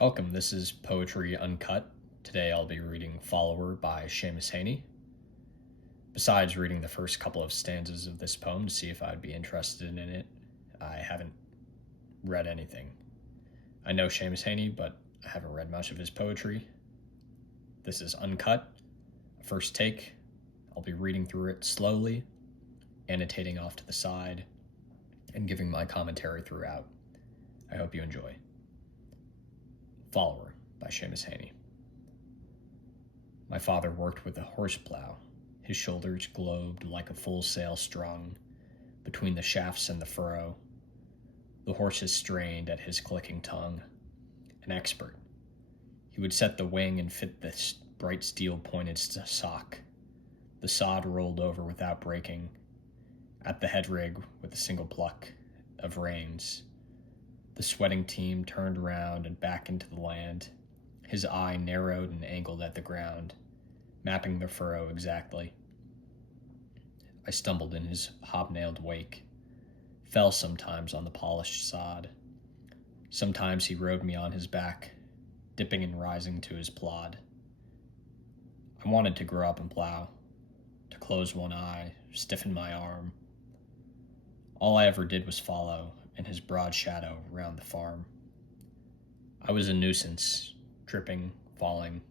Welcome, this is Poetry Uncut. Today I'll be reading Follower by Seamus Heaney. Besides reading the first couple of stanzas of this poem to see if I'd be interested in it, I haven't read anything. I know Seamus Heaney, but I haven't read much of his poetry. This is Uncut, a first take. I'll be reading through it slowly, annotating off to the side, and giving my commentary throughout. I hope you enjoy. Follower by Seamus Heaney. My father worked with a horse plow. His shoulders globed like a full sail strung between the shafts and the furrow. The horses strained at his clicking tongue. An expert. He would set the wing and fit the bright steel-pointed sock. The sod rolled over without breaking. At the head rig with a single pluck of reins. The sweating team turned around and back into the land. His eye narrowed and angled at the ground, mapping the furrow exactly. I stumbled in his hobnailed wake, fell sometimes on the polished sod. Sometimes he rode me on his back, dipping and rising to his plod. I wanted to grow up and plow, to close one eye, stiffen my arm. All I ever did was follow in his broad shadow round the farm. I was a nuisance, tripping, falling,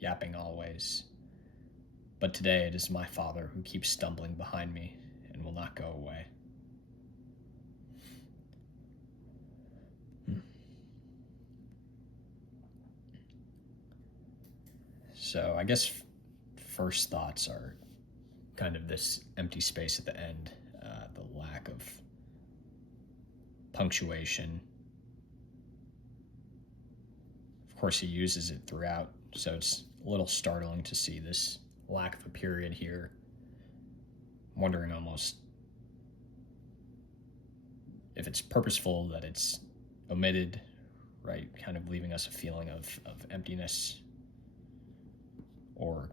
yapping always. But today it is my father who keeps stumbling behind me and will not go away. So I guess first thoughts are kind of this empty space at the end, the lack of punctuation. Of course, he uses it throughout, so it's a little startling to see this lack of a period here. I'm wondering almost if it's purposeful that it's omitted, right? Kind of leaving us a feeling of emptiness or,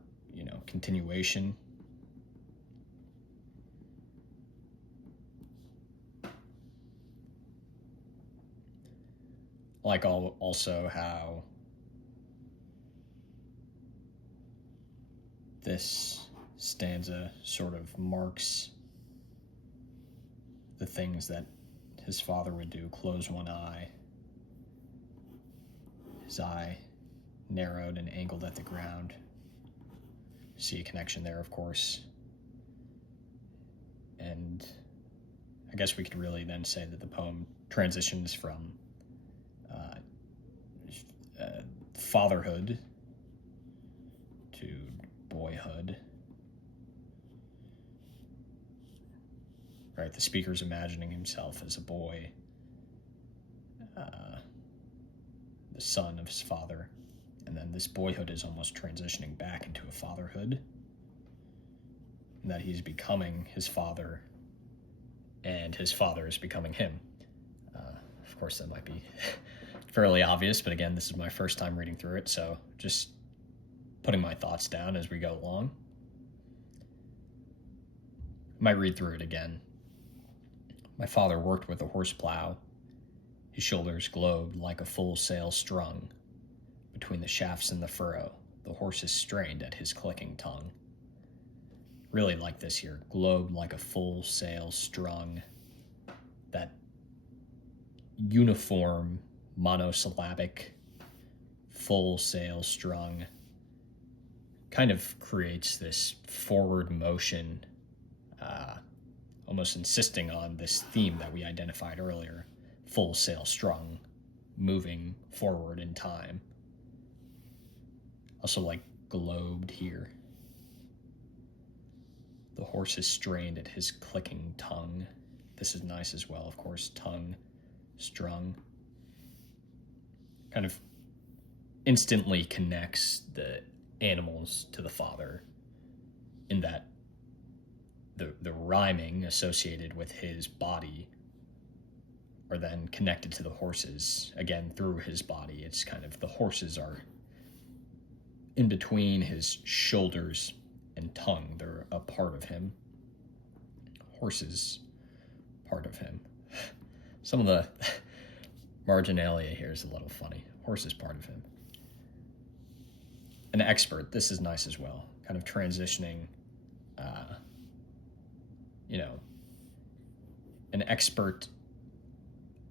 continuation. Like also how this stanza sort of marks the things that his father would do. Close one eye. His eye narrowed and angled at the ground. See a connection there, of course. And I guess we could really then say that the poem transitions from fatherhood to boyhood. Right, the speaker's imagining himself as a boy, the son of his father, and then this boyhood is almost transitioning back into a fatherhood, and that he's becoming his father, and his father is becoming him. Of course, that might be fairly obvious, but again, this is my first time reading through it, so just putting my thoughts down as we go along. I might read through it again. My father worked with a horse plow. His shoulders globed like a full sail strung between the shafts and the furrow. The horses strained at his clicking tongue. Really like this here. Globed like a full sail strung. That uniform, monosyllabic, full sail strung kind of creates this forward motion, almost insisting on this theme that we identified earlier. Full sail strung, moving forward in time. Also like globed here. The horse is strained at his clicking tongue. This is nice as well, of course. Tongue, strung. Kind of instantly connects the animals to the father in that the rhyming associated with his body are then connected to the horses, again, through his body. It's kind of the horses are in between his shoulders and tongue. They're a part of him. Horses, part of him. Some of the marginalia here is a little funny. horse is part of him. An expert, this is nice as well, kind of transitioning, an expert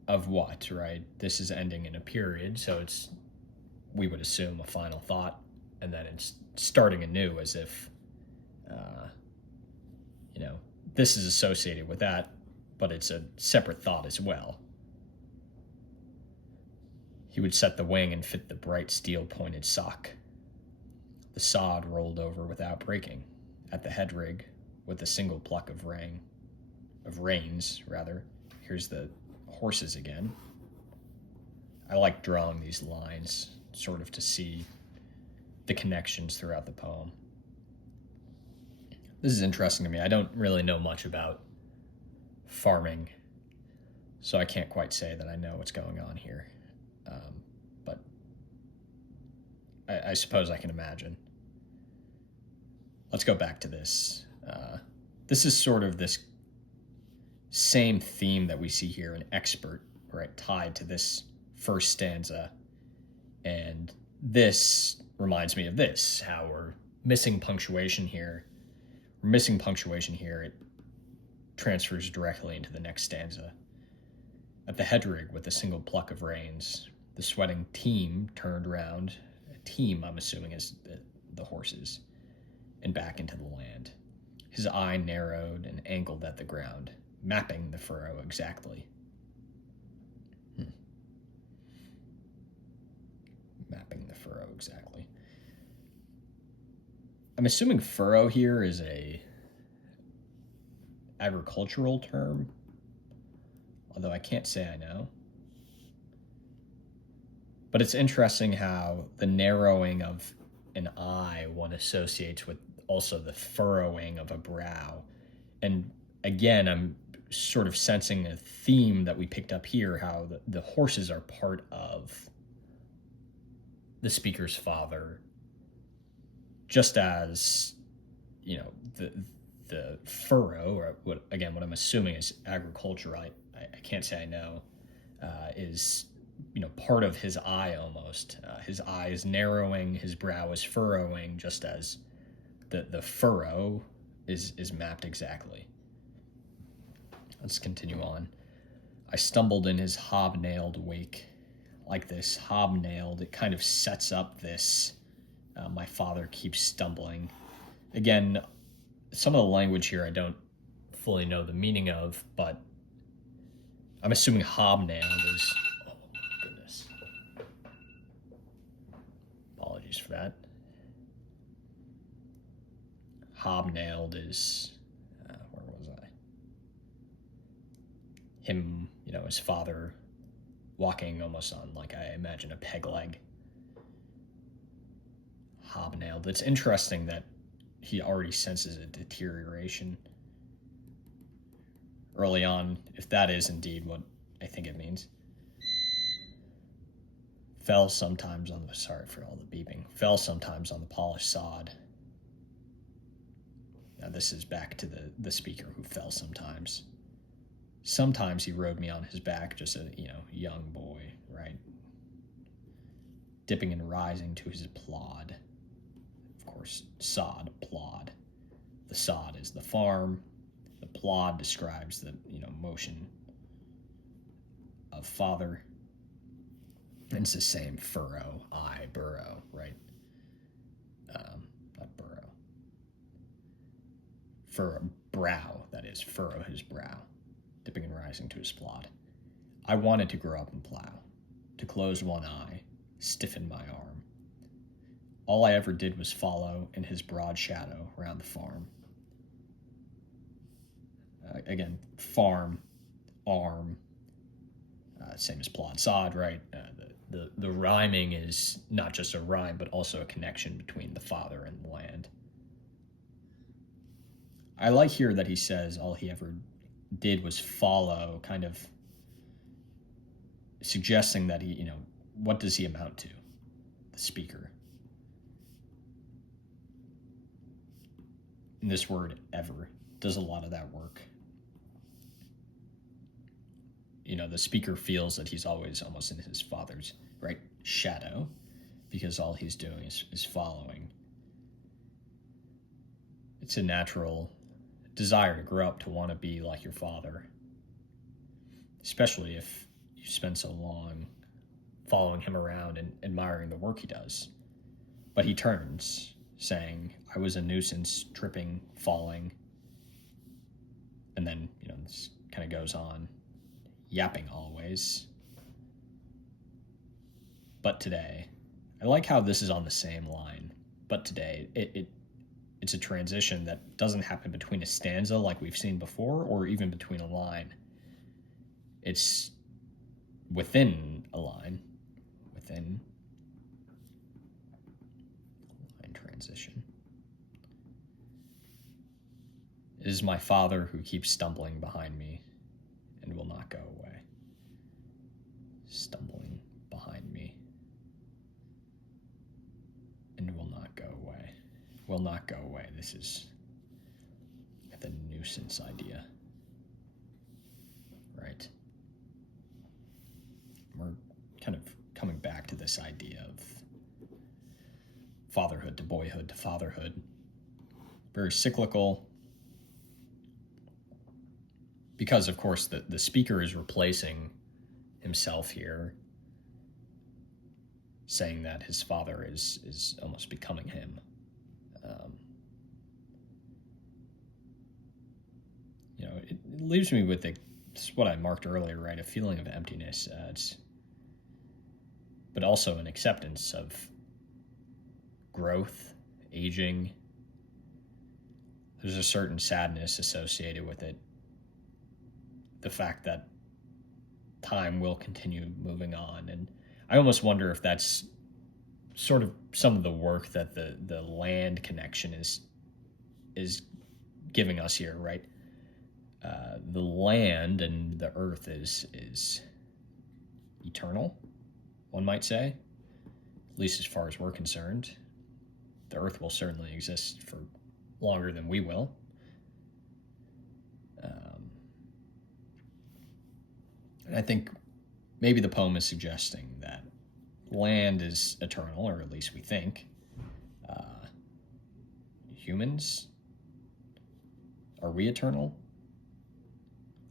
of what, right? This is ending in a period, so it's, we would assume, a final thought, and then it's starting anew as if, this is associated with that, but it's a separate thought as well. He would set the wing and fit the bright steel-pointed sock. The sod rolled over without breaking. At the head rig, with a single pluck of reins. Here's the horses again. I like drawing these lines sort of to see the connections throughout the poem. This is interesting to me. I don't really know much about farming, so I can't quite say that I know what's going on here. But I suppose I can imagine. Let's go back to this. This is sort of this same theme that we see here, an expert, right, tied to this first stanza. And this reminds me of this, how we're missing punctuation here. It transfers directly into the next stanza. At the head rig, with a single pluck of reins, the sweating team turned round. A team, I'm assuming, is the horses, and back into the land. His eye narrowed and angled at the ground, mapping the furrow exactly. Mapping the furrow exactly. I'm assuming furrow here is a agricultural term, although I can't say I know. But it's interesting how the narrowing of an eye one associates with also the furrowing of a brow. And again, I'm sort of sensing a theme that we picked up here, how the horses are part of the speaker's father, just as, the furrow, or what I'm assuming is agriculture, I can't say I know, is, part of his eye almost. His eye is narrowing, his brow is furrowing, just as the furrow is mapped exactly. Let's continue on. I stumbled in his hobnailed wake. Like this, hobnailed, it kind of sets up this, my father keeps stumbling. Again, some of the language here I don't fully know the meaning of, but I'm assuming hobnailed is, oh my goodness. Apologies for that. Hobnailed is, where was I? Him, his father walking almost on, like, I imagine, a peg leg. Hobnailed. It's interesting that he already senses a deterioration early on, if that is indeed what I think it means. Fell sometimes on the, sorry for all the beeping, fell sometimes on the polished sod. Now this is back to the speaker who fell sometimes. Sometimes he rode me on his back, just a, young boy, right? Dipping and rising to his plod. Of course, sod, plod. The sod is the farm. The plod describes the, motion of father. And it's the same furrow, burrow, right? Not burrow. Furrow, brow, that is, furrow his brow. Dipping and rising to his plod. I wanted to grow up and plow, to close one eye, stiffen my arm. All I ever did was follow in his broad shadow round the farm. Again, farm, arm, same as plod, sod, right? The rhyming is not just a rhyme, but also a connection between the father and the land. I like here that he says all he ever did was follow, kind of suggesting that he, what does he amount to? The speaker. And this word, ever, does a lot of that work. The speaker feels that he's always almost in his father's, right, shadow, because all he's doing is following. It's a natural desire to grow up to want to be like your father, especially if you spend so long following him around and admiring the work he does. But he turns, saying, I was a nuisance, tripping, falling. And then, this kind of goes on, yapping always. But today, I like how this is on the same line. But today, it's a transition that doesn't happen between a stanza like we've seen before, or even between a line. It's within a line, within line transition. It is my father who keeps stumbling behind me and will not go away. Stumbling behind me and will not go away. Will not go away. This is the nuisance idea, right? We're kind of coming back to this idea of fatherhood to boyhood to fatherhood. Very cyclical. Because, of course, the speaker is replacing himself here, saying that his father is almost becoming him. It leaves me with what I marked earlier, right? A feeling of emptiness, but also an acceptance of growth, aging. There's a certain sadness associated with it. The fact that time will continue moving on. And I almost wonder if that's sort of some of the work that the land connection is giving us here, right? The land and the earth is eternal, one might say, at least as far as we're concerned. The earth will certainly exist for longer than we will. And I think maybe the poem is suggesting that land is eternal, or at least we think. Humans, are we eternal?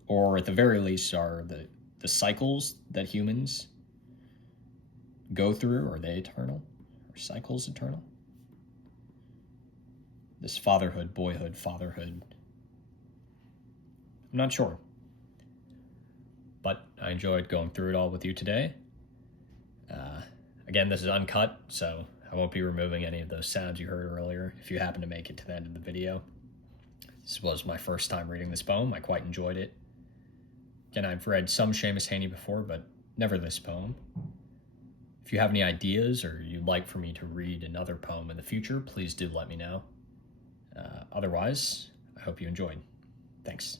Or at the very least, are the cycles that humans go through, are they eternal? Are cycles eternal? This fatherhood, boyhood, fatherhood, I'm not sure. But I enjoyed going through it all with you today. Again, this is uncut, so I won't be removing any of those sounds you heard earlier if you happen to make it to the end of the video. This was my first time reading this poem. I quite enjoyed it. Again, I've read some Seamus Heaney before, but never this poem. If you have any ideas or you'd like for me to read another poem in the future, please do let me know. Otherwise, I hope you enjoyed. Thanks.